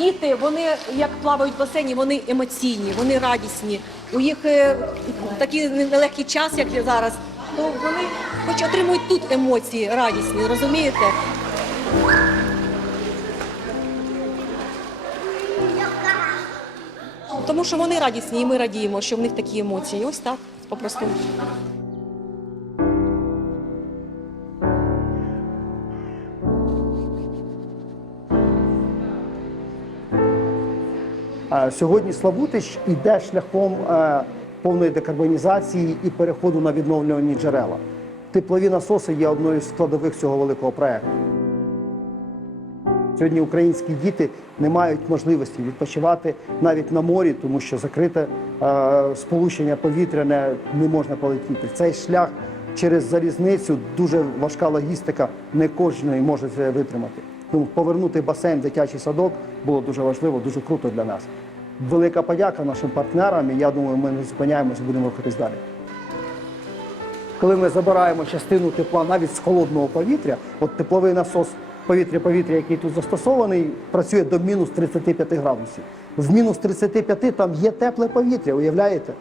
діти, вони як плавають в басейні, вони емоційні, вони радісні. У їх е, такий нелегкий час, як зараз, то вони хоч отримують тут емоції радісні, розумієте? Тому що вони радісні, і ми радіємо, що в них такі емоції. Ось так, по-простому. Сьогодні Славутич йде шляхом е, повної декарбонізації і переходу на відновлювані джерела. Теплові насоси є одною з складових цього великого проекту. Сьогодні українські діти не мають можливості відпочивати навіть на морі, тому що закрите е, сполучення повітряне не можна полетіти. Цей шлях через залізницю дуже важка логістика, не кожен може це витримати. Тому повернути басейн дитячий садок було дуже важливо, дуже круто для нас. Велика подяка нашим партнерам, і я думаю, ми не зупиняємося, будемо рухатись далі. Коли ми забираємо частину тепла навіть з холодного повітря, от тепловий насос повітря-повітря, який тут застосований, працює до мінус 35 градусів. В мінус 35 там є тепле повітря, уявляєте?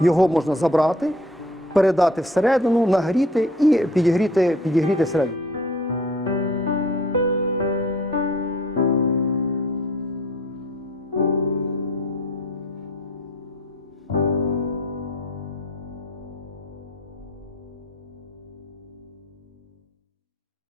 Його можна забрати, передати всередину, нагріти і підігріти, підігріти всередину.